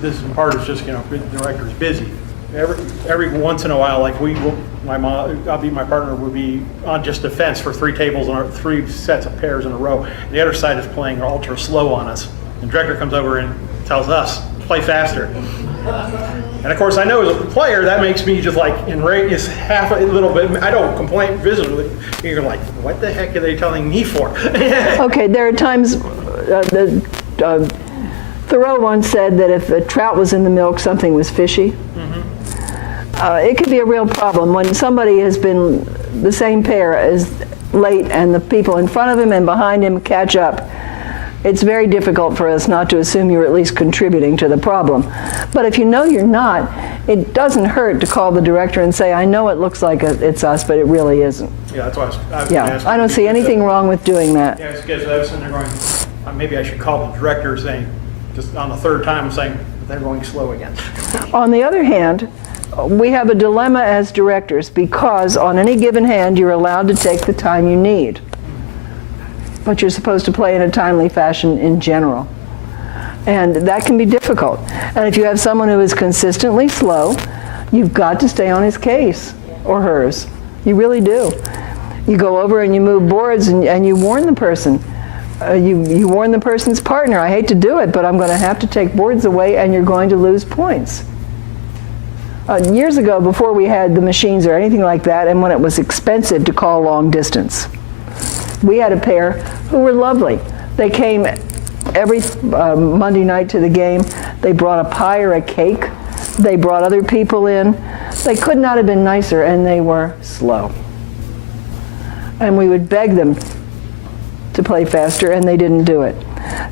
this in part is just, the director's busy. Every once in a while, like my partner would be on just defense for 3 tables and 3 sets of pairs in a row. The other side is playing ultra slow on us. The director comes over and tells us, play faster. And of course, I know as a player, that makes me just like enraged, just half a little bit. I don't complain visibly. You're like, what the heck are they telling me for? Okay, there are times, Thoreau once said that if a trout was in the milk, something was fishy. It could be a real problem when somebody has been the same pair is late and the people in front of him and behind him catch up. It's very difficult for us not to assume you're at least contributing to the problem. But if you know you're not, it doesn't hurt to call the director and say, I know it looks like it's us, but it really isn't. Yeah, that's why I was Yeah, I don't see anything wrong with doing that. Yeah, it's because I was sitting there going, maybe I should call the director saying, just on the 3rd time saying, they're going slow again. On the other hand, we have a dilemma as directors because on any given hand, you're allowed to take the time you need. But you're supposed to play in a timely fashion in general. And that can be difficult. And if you have someone who is consistently slow, you've got to stay on his case or hers. You really do. You go over and you move boards and you warn the person. You warn the person's partner, I hate to do it, but I'm going to have to take boards away and you're going to lose points. Years ago, before we had the machines or anything like that, and when it was expensive to call long distance, we had a pair who were lovely. They came every Monday night to the game. They brought a pie or a cake. They brought other people in. They could not have been nicer, and they were slow. And we would beg them to play faster, and they didn't do it.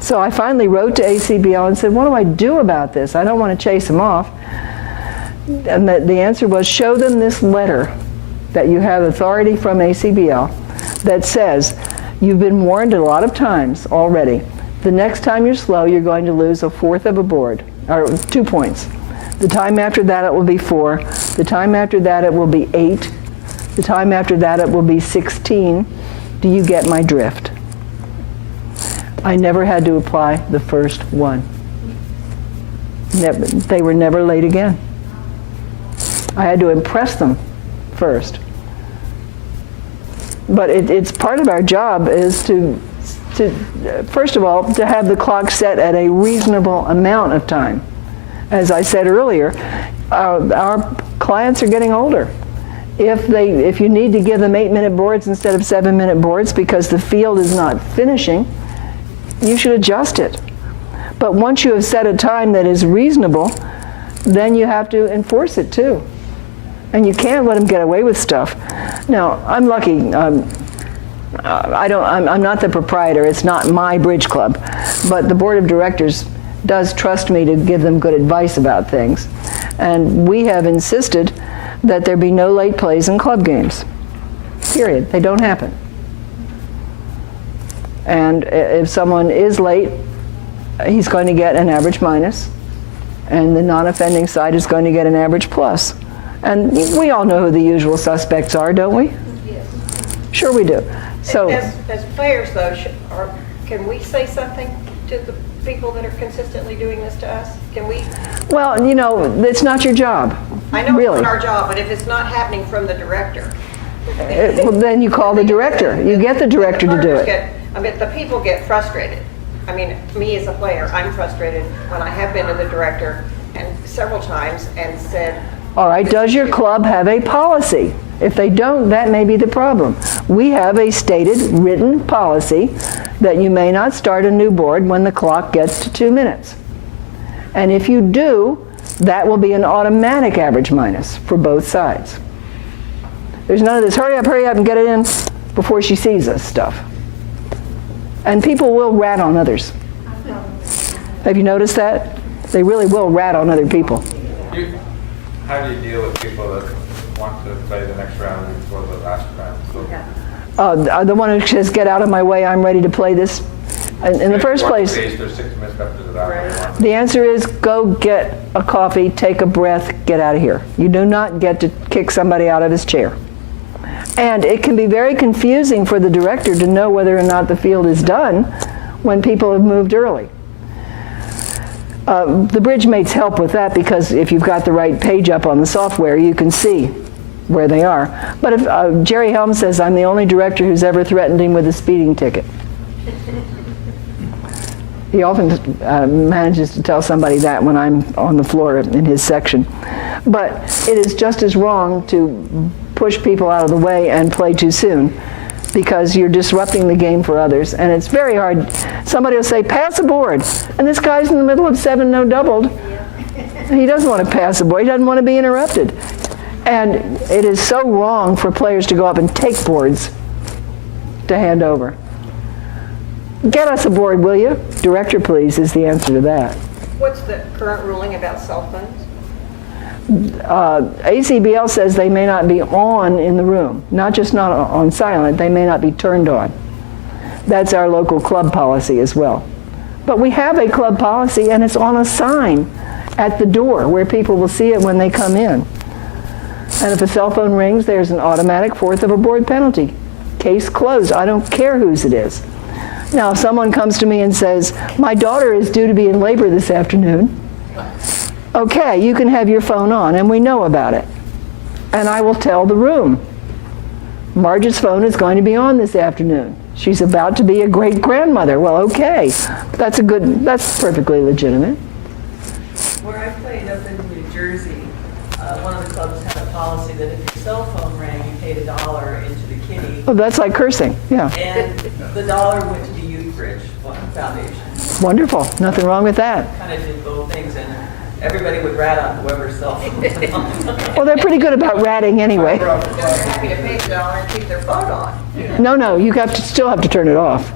So I finally wrote to ACBL and said, what do I do about this? I don't want to chase them off. And the answer was, show them this letter that you have authority from ACBL that says, you've been warned a lot of times already. The next time you're slow, you're going to lose 1/4 of a board, or 2 points. The time after that, it will be 4. The time after that, it will be 8. The time after that, it will be 16. Do you get my drift? I never had to apply the first one. They were never late again. I had to impress them first. But it's part of our job is to first of all, to have the clock set at a reasonable amount of time. As I said earlier, our clients are getting older. If you need to give them 8-minute boards instead of 7-minute boards because the field is not finishing, you should adjust it. But once you have set a time that is reasonable, then you have to enforce it too. And you can't let them get away with stuff. Now, I'm lucky. I'm not the proprietor. It's not my bridge club. But the board of directors does trust me to give them good advice about things. And we have insisted that there be no late plays in club games. Period. They don't happen. And if someone is late, he's going to get an average minus, and the non-offending side is going to get an average plus. And we all know who the usual suspects are, don't we? Yes. Sure we do. So, as players, though, can we say something to the people that are consistently doing this to us? Can we? well, it's not your job. I know really. it's not our job, but if it's not happening from the director. Well, then you call the director. You get the director to do it. The people get frustrated. I mean, me as a player, I'm frustrated when I have been to the director and several times and said, All right, does your club have a policy? If they don't, that may be the problem. We have a stated written policy that you may not start a new board when the clock gets to 2 minutes. And if you do, that will be an automatic average minus for both sides. There's none of this hurry up and get it in before she sees us stuff. And people will rat on others. Have you noticed that? They really will rat on other people. How do you deal with people that want to play the next round before the last round? So The one who says, get out of my way, I'm ready to play this. In the first place, there's 6 minutes left of the round. the answer is go get a coffee, take a breath, get out of here. You do not get to kick somebody out of his chair. And it can be very confusing for the director to know whether or not the field is done when people have moved early. The Bridgemates help with that because if you've got the right page up on the software, you can see where they are. But if Jerry Helm says, I'm the only director who's ever threatened him with a speeding ticket. He often manages to tell somebody that when I'm on the floor in his section. But it is just as wrong to push people out of the way and play too soon, because you're disrupting the game for others. And it's very hard. Somebody will say, pass a board. And this guy's in the middle of 7 no doubled. He doesn't want to pass a board. He doesn't want to be interrupted. And it is so wrong for players to go up and take boards to hand over. Get us a board, will you? Director, please, is the answer to that. What's the current ruling about cell phones? ACBL says they may not be on in the room, not just not on silent, they may not be turned on. That's our local club policy as well. But we have a club policy, and it's on a sign at the door where people will see it when they come in. And if a cell phone rings, there's an automatic fourth of a board penalty. Case closed. I don't care whose it is. Now, if someone comes to me and says, my daughter is due to be in labor this afternoon, okay, you can have your phone on, and we know about it. And I will tell the room, Marge's phone is going to be on this afternoon. She's about to be a great-grandmother. Well, okay, that's perfectly legitimate. Where I played up in New Jersey, one of the clubs had a policy that if your cell phone rang, you paid $1 into the kitty. Oh, that's like cursing, yeah. And the $1 went to the Youth Bridge Foundation. Wonderful, nothing wrong with that. Kind of did both things, and everybody would rat on whoever's cell phone was on. Well, they're pretty good about ratting anyway. They're happy to pay $1 and keep their phone on. No, you still have to turn it off.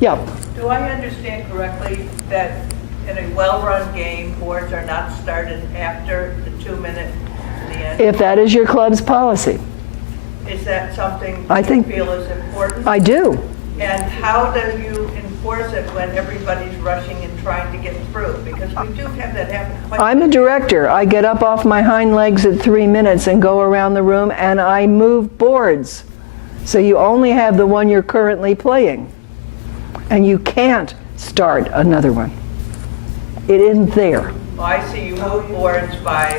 Yeah. Do I understand correctly that in a well-run game, boards are not started after the 2-minute to the end? If that is your club's policy. Is that something I you think- feel is important? I do. And how do you enforce it when everybody's rushing and trying to get through? Because we do have that happen quite I'm a director. I get up off my hind legs at 3 minutes and go around the room and I move boards. So you only have the one you're currently playing. And you can't start another one. It isn't there. Well, I see you move boards by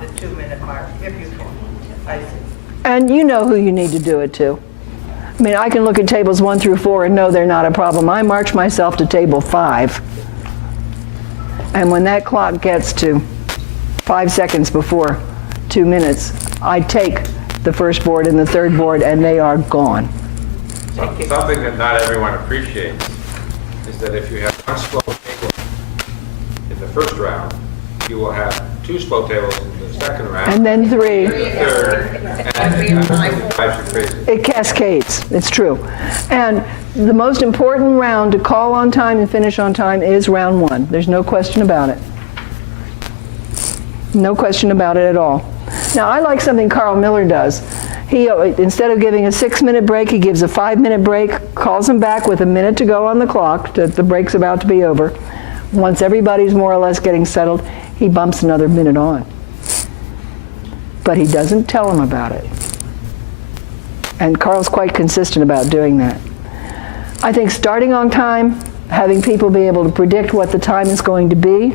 the 2-minute mark, if you can. I see. And you know who you need to do it to. I mean, I can look at tables 1 through 4 and know they're not a problem. I march myself to table 5. And when that clock gets to 5 seconds before 2 minutes, I take the first board and the third board, and they are gone. Something that not everyone appreciates is that if you have one slow table in the first round, you will have 2 slow tables in the second round. And then 3. The third, and that drives you crazy. It cascades. It's true. And the most important round to call on time and finish on time is round 1. There's no question about it. No question about it at all. Now, I like something Carl Miller does. He, instead of giving a 6-minute break, he gives a 5-minute break, calls them back with a minute to go on the clock, the break's about to be over. Once everybody's more or less getting settled, he bumps another minute on. But he doesn't tell them about it. And Carl's quite consistent about doing that. I think starting on time, having people be able to predict what the time is going to be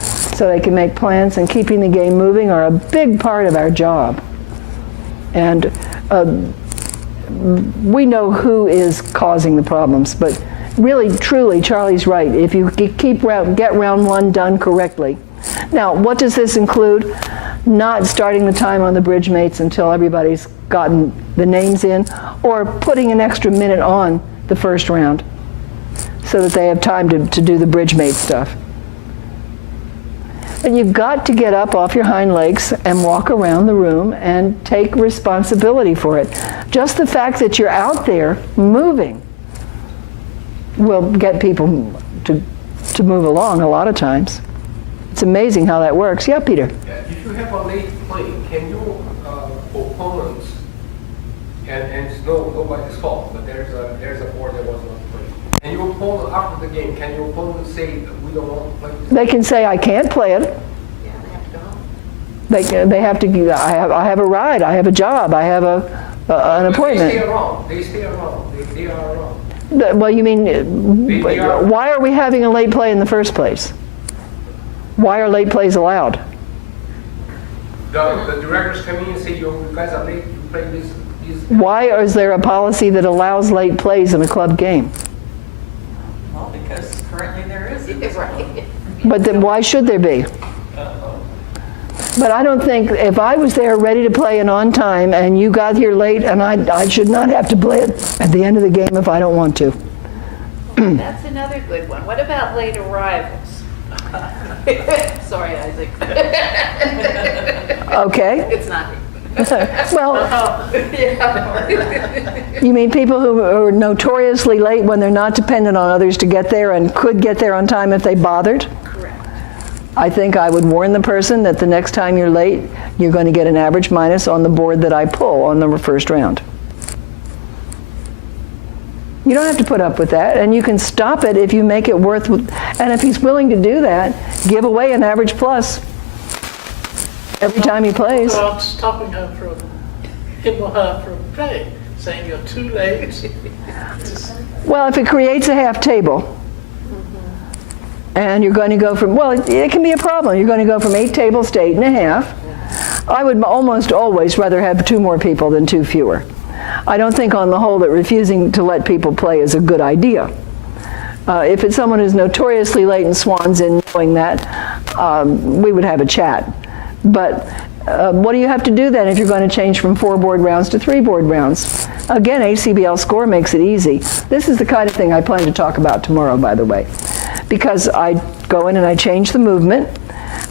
so they can make plans, and keeping the game moving are a big part of our job. And we know who is causing the problems, but really, truly, Charlie's right. If you get round 1 done correctly. Now, what does this include? Not starting the time on the Bridgemates until everybody's gotten the names in, or putting an extra minute on the first round so that they have time to do the Bridgemate stuff. But you've got to get up off your hind legs and walk around the room and take responsibility for it. Just the fact that you're out there moving will get people to move along a lot of times. It's amazing how that works. Yeah, Peter? Yeah, if you have a late play, can your opponents, and it's nobody's fault, but there's a board that was not played. And your opponent, after the game, can your opponent say that we don't want to play this? They can say, I can't play it. Yeah, they have to go home. They have to, I have a ride, I have a job, I have an appointment. They stay around. They are around. Well, you mean, why are we having a late play in the first place? Why are late plays allowed? The directors come in and say, you guys are late, you play this. Why is there a policy that allows late plays in a club game? Well, because currently there is. Right. But then why should there be? But I don't think, if I was there ready to play and on time, and you got here late, and I should not have to play it at the end of the game if I don't want to. That's another good one. What about late arrivals? Sorry, Isaac. Okay? It's not. Well, you mean people who are notoriously late when they're not dependent on others to get there and could get there on time if they bothered? Correct. I think I would warn the person that the next time you're late, you're going to get an average minus on the board that I pull on the first round. You don't have to put up with that, and you can stop it if you make it worth, and if he's willing to do that, give away an average plus every time he plays. Without stopping him or her from play, saying you're too late. Well, if it creates a half table, and you're going to go from, well, it can be a problem. You're going to go from 8 tables to 8.5. I would almost always rather have 2 more people than 2 fewer. I don't think on the whole that refusing to let people play is a good idea. If it's someone who's notoriously late and swans in knowing that, we would have a chat. But what do you have to do then if you're going to change from 4 board rounds to 3 board rounds? Again, ACBL score makes it easy. This is the kind of thing I plan to talk about tomorrow, by the way. Because I go in and I change the movement,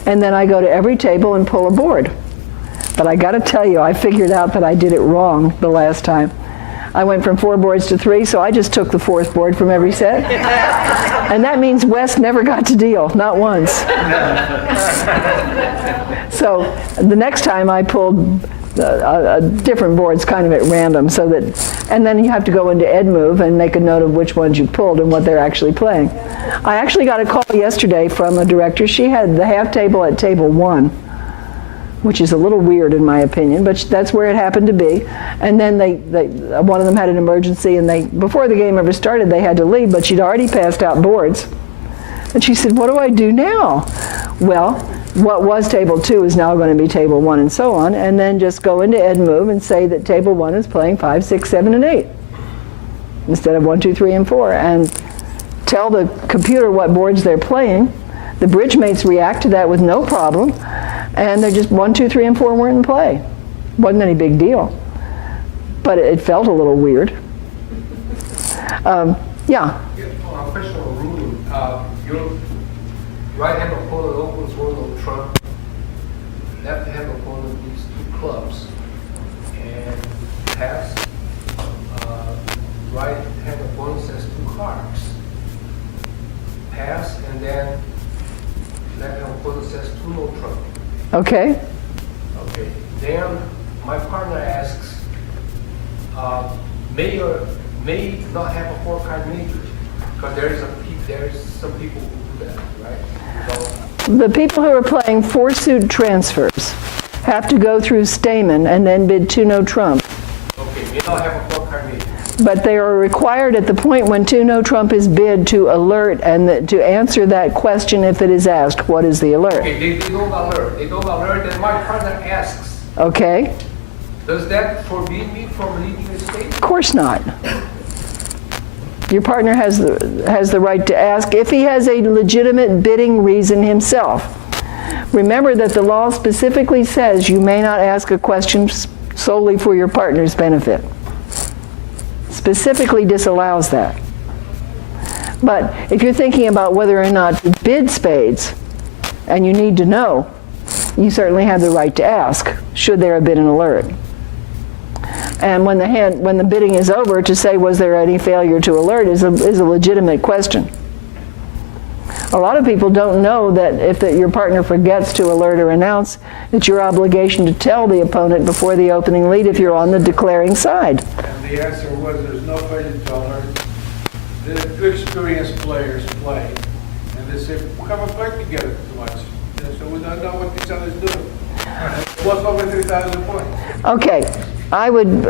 and then I go to every table and pull a board. But I got to tell you, I figured out that I did it wrong the last time. I went from 4 boards to 3, so I just took the 4th board from every set. And that means Wes never got to deal, not once. So the next time I pulled different boards kind of at random, so that, and then you have to go into Ed Move and make a note of which ones you pulled and what they're actually playing. I actually got a call yesterday from a director. She had the half table at table 1, which is a little weird in my opinion, but that's where it happened to be. And then one of them had an emergency, and before the game ever started, they had to leave, but she'd already passed out boards. And she said, what do I do now? Well, what was table 2 is now going to be table 1, and so on, and then just go into Ed Move and say that table 1 is playing 5, 6, 7, and 8 instead of 1, 2, 3, and 4, and tell the computer what boards they're playing. The bridge mates react to that with no problem, and they're just 1, 2, 3, and 4 weren't in play. Wasn't any big deal, but it felt a little weird. Yeah. Question on ruling. Your right-hand opponent opens one on trump, left-hand opponent needs 2 clubs, and pass. Right-hand opponent says 2 cards. Pass, and then left-hand opponent says 2 no trump. Okay. Okay. Then my partner asks, may not have a 4-card major, because there's some people who do that, right? So, The people who are playing 4-suit transfers have to go through Stamen and then bid 2 no trump. okay, may not have a 4-card major. But they are required at the point when 2 no trump is bid to alert and to answer that question if it is asked, what is the alert? Okay, they don't alert. They don't alert, and my partner asks, Okay? does that forbid me from leaving the state? Of course not. Your partner has the right to ask if he has a legitimate bidding reason himself. Remember that the law specifically says you may not ask a question solely for your partner's benefit. Specifically disallows that. But if you're thinking about whether or not to bid spades, and you need to know, you certainly have the right to ask, should there have been an alert. And when the bidding is over, to say was there any failure to alert is a legitimate question. A lot of people don't know that if your partner forgets to alert or announce, it's your obligation to tell the opponent before the opening lead if you're on the declaring side. And the answer was there's nobody to alert. The two experienced players play, and they say, we haven't played together too much, and so we don't know what each other's doing. What's over 3,000 points? Okay, I would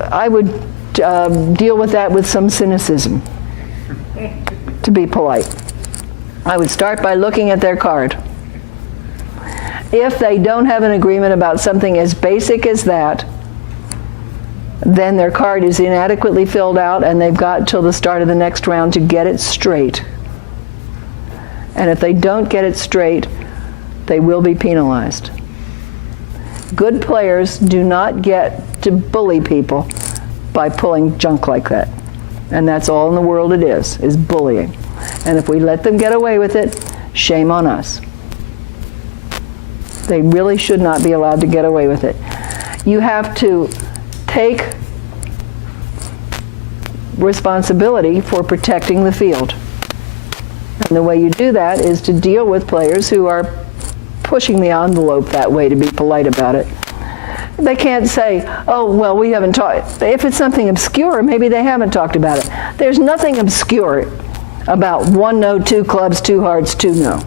deal with that with some cynicism, to be polite. I would start by looking at their card. If they don't have an agreement about something as basic as that, then their card is inadequately filled out and they've got till the start of the next round to get it straight. And if they don't get it straight, they will be penalized. Good players do not get to bully people by pulling junk like that. And that's all in the world it is bullying. And if we let them get away with it, shame on us. They really should not be allowed to get away with it. You have to take responsibility for protecting the field. And the way you do that is to deal with players who are pushing the envelope that way, to be polite about it. They can't say, oh, well, we haven't talked. If it's something obscure, maybe they haven't talked about it. There's nothing obscure about 1 no, 2 clubs, 2 hearts, 2 no.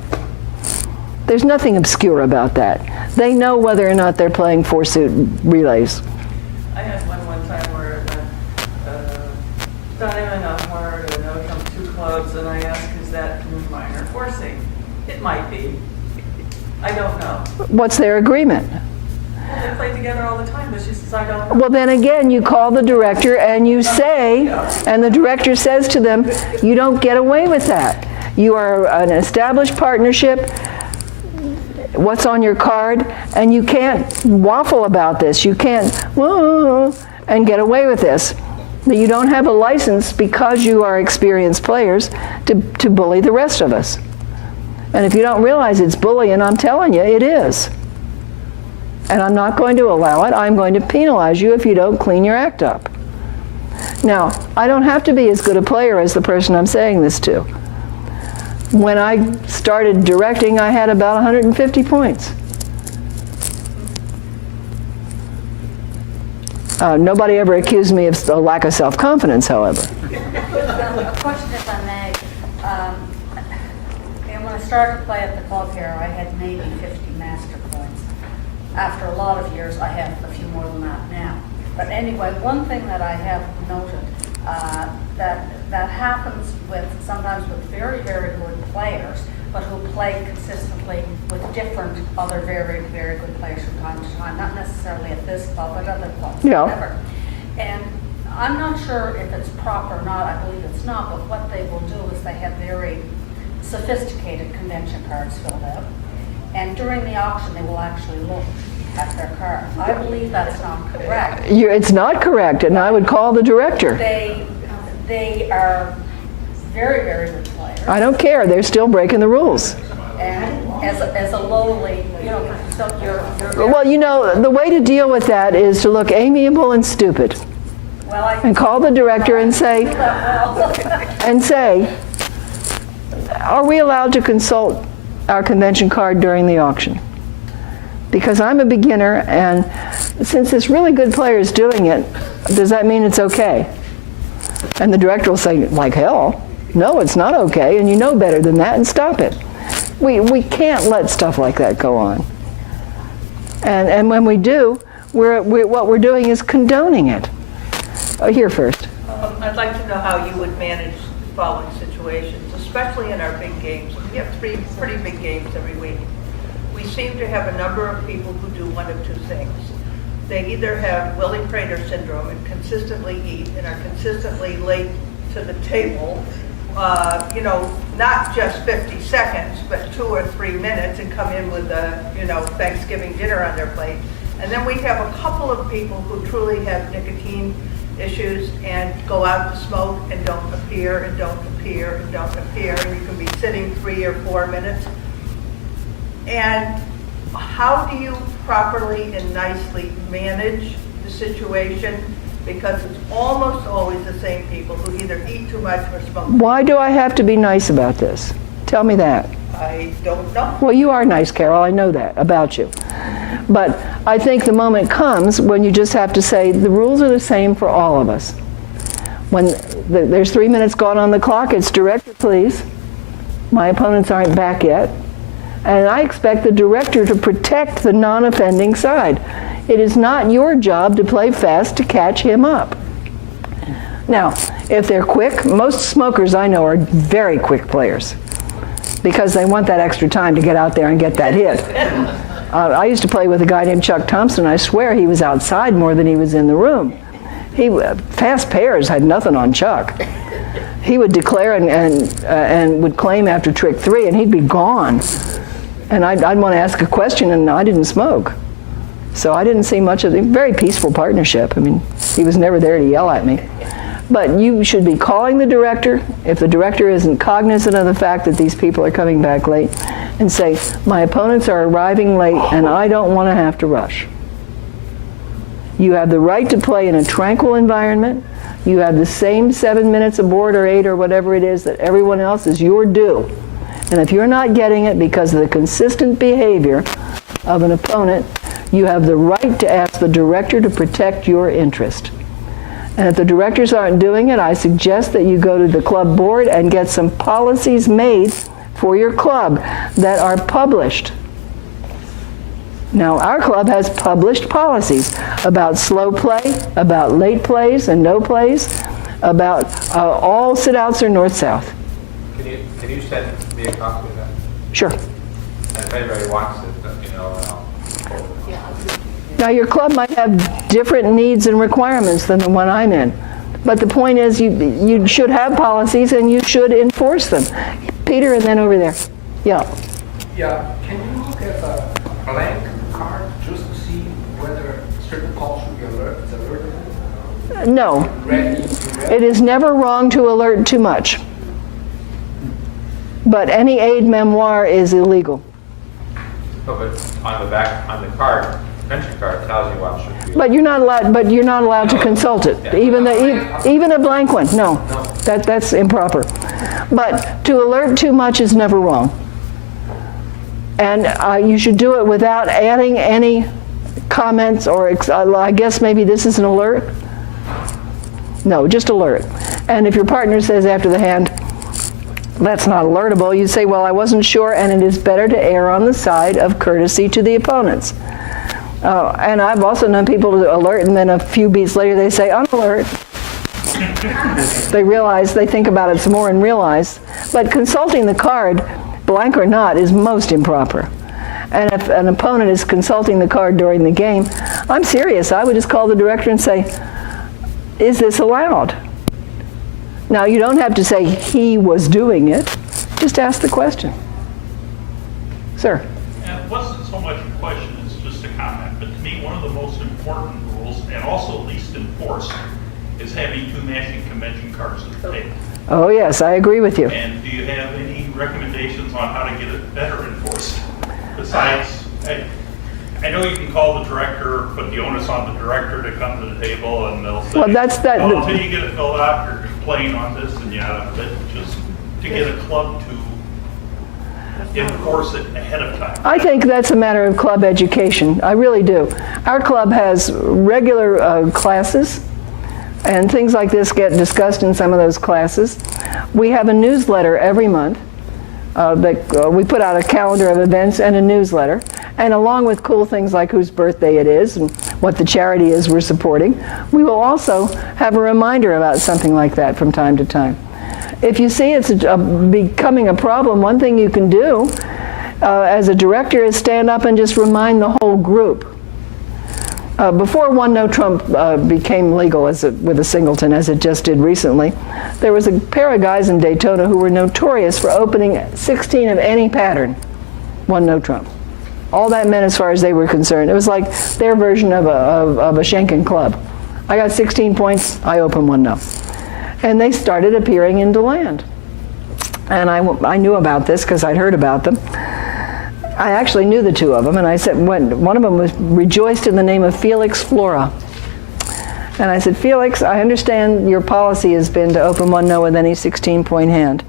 There's nothing obscure about that. They know whether or not they're playing 4-suit relays. I had one time where diamond, a heart, a no trump, 2 clubs, and I asked, is that minor forcing? It might be. I don't know. What's their agreement? Well, they play together all the time, but she says, I don't know. Well, then again, you call the director and you say, and the director says to them, you don't get away with that. You are an established partnership. What's on your card? And you can't waffle about this. You can't, whoa, and get away with this. You don't have a license, because you are experienced players, to bully the rest of us. And if you don't realize it's bullying, I'm telling you, it is. And I'm not going to allow it. I'm going to penalize you if you don't clean your act up. Now, I don't have to be as good a player as the person I'm saying this to. When I started directing, I had about 150 points. Nobody ever accused me of a lack of self-confidence, however. A question, if I may. And when I started to play at the club here, I had maybe 50 master points. After a lot of years, I have a few more than that now. But anyway, one thing that I have noted that happens sometimes with very, very good players, but who play consistently with different other very, very good players from time to time, not necessarily at this club, but other clubs, whatever. And I'm not sure if it's proper or not. I believe it's not, but what they will do is they have very sophisticated convention cards filled out, and during the auction they will actually look at their card. I believe that's not correct. It's not correct, and I would call the director. They are very, very good players. I don't care. They're still breaking the rules. And as a lowly, so you're Well, the way to deal with that is to look amiable and stupid. And call the director and say, are we allowed to consult our convention card during the auction? Because I'm a beginner, and since this really good player is doing it, does that mean it's okay? And the director will say, like hell, no, it's not okay, and you know better than that, and stop it. We can't let stuff like that go on. And when we do, what we're doing is condoning it. Here first. I'd like to know how you would manage the following situations, especially in our big games. We have 3 pretty big games every week. We seem to have a number of people who do one of 2 things. They either have Willie Prater syndrome and consistently eat and are consistently late to the table, not just 50 seconds, but 2 or 3 minutes, and come in with a, Thanksgiving dinner on their plate. And then we have a couple of people who truly have nicotine issues and go out to smoke and don't appear and don't appear and don't appear, and you can be sitting 3 or 4 minutes. And how do you properly and nicely manage the situation? Because it's almost always the same people who either eat too much or smoke. Why do I have to be nice about this? Tell me that. I don't know. Well, you are nice, Carol. I know that about you. But I think the moment comes when you just have to say the rules are the same for all of us. When there's 3 minutes gone on the clock, it's director, please. My opponents aren't back yet. And I expect the director to protect the non-offending side. It is not your job to play fast to catch him up. Now, if they're quick, most smokers I know are very quick players because they want that extra time to get out there and get that hit. I used to play with a guy named Chuck Thompson. I swear he was outside more than he was in the room. Fast pairs had nothing on Chuck. He would declare and would claim after trick 3, and he'd be gone. And I'd want to ask a question, and I didn't smoke. So I didn't see much of it. Very peaceful partnership. I mean, he was never there to yell at me. But you should be calling the director, if the director isn't cognizant of the fact that these people are coming back late, and say, my opponents are arriving late and I don't want to have to rush. You have the right to play in a tranquil environment. You have the same 7 minutes aboard or 8 or whatever it is that everyone else is your due. And if you're not getting it because of the consistent behavior of an opponent, you have the right to ask the director to protect your interest. And if the directors aren't doing it, I suggest that you go to the club board and get some policies made for your club that are published. Now, our club has published policies about slow play, about late plays and no plays, about all sit-outs or north-south. Can you send me a copy of that? Sure. And if anybody wants it, you know, I'll forward it. Now, your club might have different needs and requirements than the one I'm in. But the point is, you should have policies and you should enforce them. Peter, and then over there. Yeah. Yeah, can you look at a blank card just to see whether certain calls should be alertable? No. Ready? It is never wrong to alert too much. But any aid memoir is illegal. Oh, but on the back, on the card, pension card tells you what should be. But you're not allowed to consult it. Even a blank one. No. That's improper. But to alert too much is never wrong. And you should do it without adding any comments or I guess maybe this is an alert. No, just alert. And if your partner says after the hand, that's not alertable, you say, well, I wasn't sure, and it is better to err on the side of courtesy to the opponents. And I've also known people to alert, and then a few beats later they say, I'm alert. They think about it some more and realize. But consulting the card, blank or not, is most improper. And if an opponent is consulting the card during the game, I'm serious. I would just call the director and say, is this allowed? Now, you don't have to say he was doing it. Just ask the question. Sir? And it wasn't so much a question, it's just a comment. But to me, one of the most important rules, and also least enforced, is having 2 matching convention cards at the table. Oh, yes, I agree with you. And do you have any recommendations on how to get it better enforced? Besides, I know you can call the director, put the onus on the director to come to the table, and they'll say, Well, that's that. well, until you get it filled out, you're complaining on this and yada, but just to get a club to enforce it ahead of time. I think that's a matter of club education. I really do. Our club has regular classes, and things like this get discussed in some of those classes. We have a newsletter every month. We put out a calendar of events and a newsletter. And along with cool things like whose birthday it is and what the charity is we're supporting, we will also have a reminder about something like that from time to time. If you see it's becoming a problem, one thing you can do as a director is stand up and just remind the whole group. Before One No Trump became legal with a singleton, as it just did recently, there was a pair of guys in Daytona who were notorious for opening 16 of any pattern, One No Trump. All that meant as far as they were concerned. It was like their version of a Schenken club. I got 16 points, I open 1 no. And they started appearing in DeLand. And I knew about this because I'd heard about them. I actually knew the 2 of them, and I said, one of them was rejoiced in the name of Felix Flora. And I said, Felix, I understand your policy has been to open 1 no with any 16-point hand.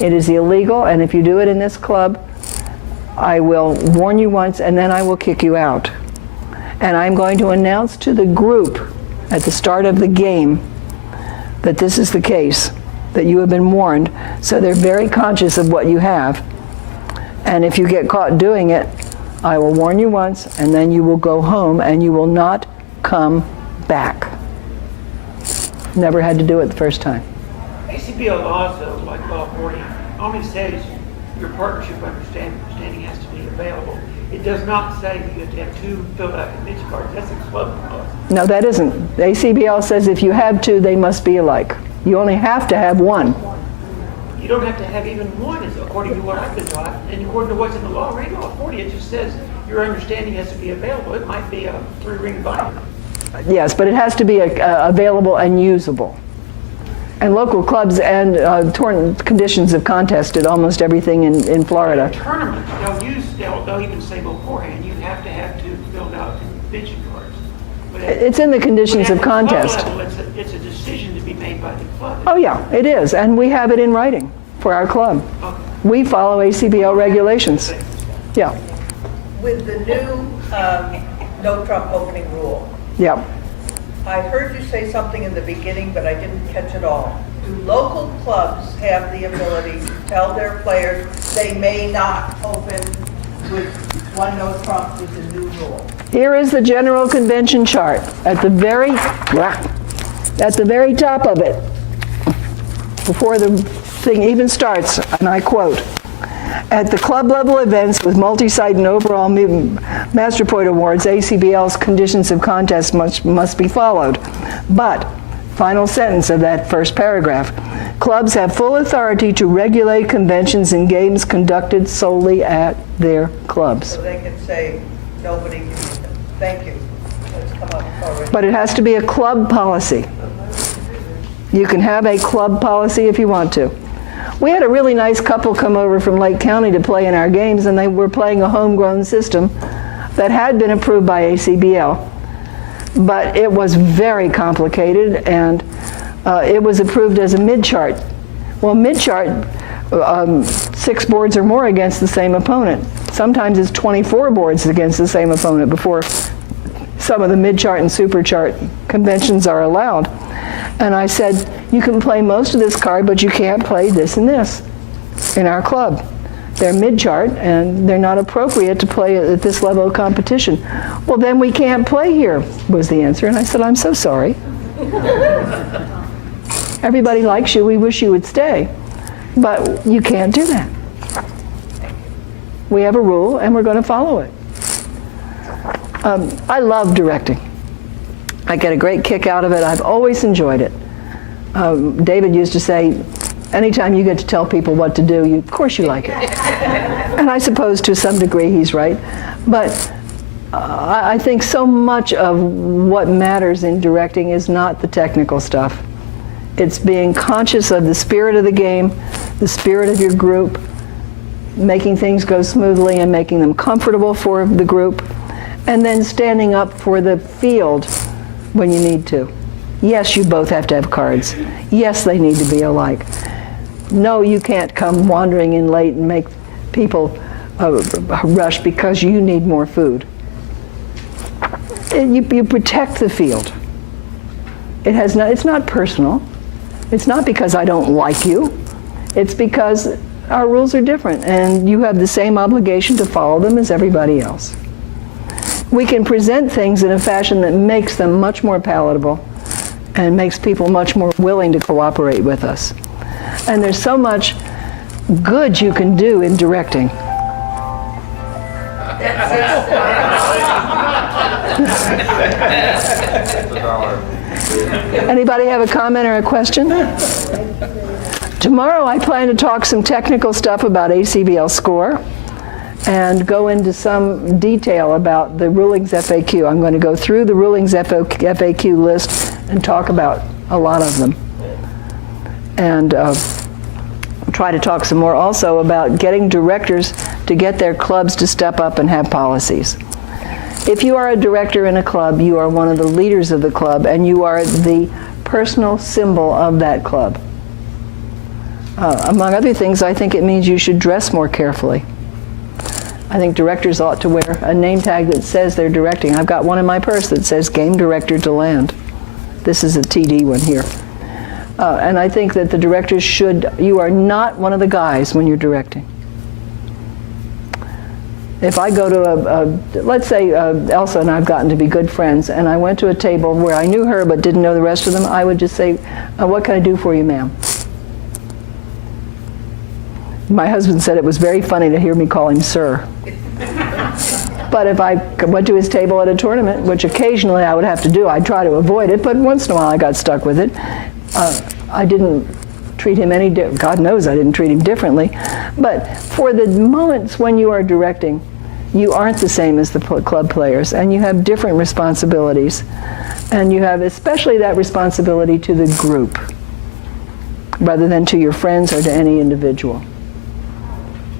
It is illegal, and if you do it in this club, I will warn you once, and then I will kick you out. And I'm going to announce to the group at the start of the game that this is the case, that you have been warned, so they're very conscious of what you have. And if you get caught doing it, I will warn you once, and then you will go home, and you will not come back. Never had to do it the first time. ACBL laws, though, like Law 40, only says your partnership understanding has to be available. It does not say that you have to have 2 filled out convention cards. That's a club policy. No, that isn't. The ACBL says if you have 2, they must be alike. You only have to have 1. You don't have to have even 1, is according to what I've been taught, and according to what's in the law. Right now, 40, it just says your understanding has to be available. It might be a 3-ring binder. Yes, but it has to be available and usable. And local clubs and conditions have contested almost everything in Florida. Tournaments, they'll even say beforehand, you have to have 2 filled out convention cards. But It's in the conditions of contest. It's a decision to be made by the club. Oh yeah, it is, and we have it in writing for our club. Okay. We follow ACBL regulations. Yeah, With the new no trump opening rule, yeah. I heard you say something in the beginning, but I didn't catch it all. Do local clubs have the ability to tell their players they may not open with 1 no trump with the new rule? Here is the general convention chart at the very top of it, before the thing even starts, and I quote, "At the club level events with multi-site and overall master point awards, ACBL's conditions of contest must be followed." But, final sentence of that first paragraph, clubs have full authority to regulate conventions and games conducted solely at their clubs. So they can say, nobody can use them. Thank you. That's come up already. But it has to be a club policy. You can have a club policy if you want to. We had a really nice couple come over from Lake County to play in our games, and they were playing a homegrown system that had been approved by ACBL. But it was very complicated, and it was approved as a mid-chart. Well, mid-chart, 6 boards or more against the same opponent. Sometimes it's 24 boards against the same opponent before some of the mid-chart and super-chart conventions are allowed. And I said, you can play most of this card, but you can't play this and this in our club. They're mid-chart, and they're not appropriate to play at this level of competition. Well, then we can't play here, was the answer. And I said, I'm so sorry. Everybody likes you. We wish you would stay. But you can't do that. We have a rule, and we're going to follow it. I love directing. I get a great kick out of it. I've always enjoyed it. David used to say, anytime you get to tell people what to do, of course you like it. And I suppose to some degree he's right. But I think so much of what matters in directing is not the technical stuff. It's being conscious of the spirit of the game, the spirit of your group, making things go smoothly and making them comfortable for the group, and then standing up for the field when you need to. Yes, you both have to have cards. Yes, they need to be alike. No, you can't come wandering in late and make people rush because you need more food. You protect the field. It's not personal. It's not because I don't like you. It's because our rules are different, and you have the same obligation to follow them as everybody else. We can present things in a fashion that makes them much more palatable and makes people much more willing to cooperate with us. And there's so much good you can do in directing. Anybody have a comment or a question? Tomorrow I plan to talk some technical stuff about ACBL score and go into some detail about the rulings FAQ. I'm going to go through the rulings FAQ list and talk about a lot of them. And try to talk some more also about getting directors to get their clubs to step up and have policies. If you are a director in a club, you are one of the leaders of the club, and you are the personal symbol of that club. Among other things, I think it means you should dress more carefully. I think directors ought to wear a name tag that says they're directing. I've got one in my purse that says Game Director DeLand. This is a TD one here. And I think that the directors you are not one of the guys when you're directing. If I go to let's say Elsa and I have gotten to be good friends, and I went to a table where I knew her but didn't know the rest of them, I would just say, what can I do for you, ma'am? My husband said it was very funny to hear me call him sir. But if I went to his table at a tournament, which occasionally I would have to do, I'd try to avoid it, but once in a while I got stuck with it. I didn't treat him God knows I didn't treat him differently. But for the moments when you are directing, you aren't the same as the club players, and you have different responsibilities. And you have especially that responsibility to the group, rather than to your friends or to any individual.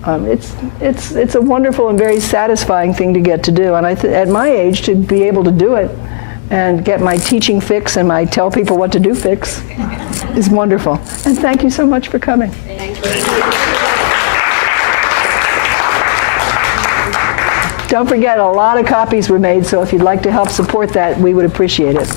It's a wonderful and very satisfying thing to get to do, and at my age, to be able to do it and get my teaching fix and my tell people what to do fix is wonderful. And thank you so much for coming. Thank you. Don't forget, a lot of copies were made, so if you'd like to help support that, we would appreciate it.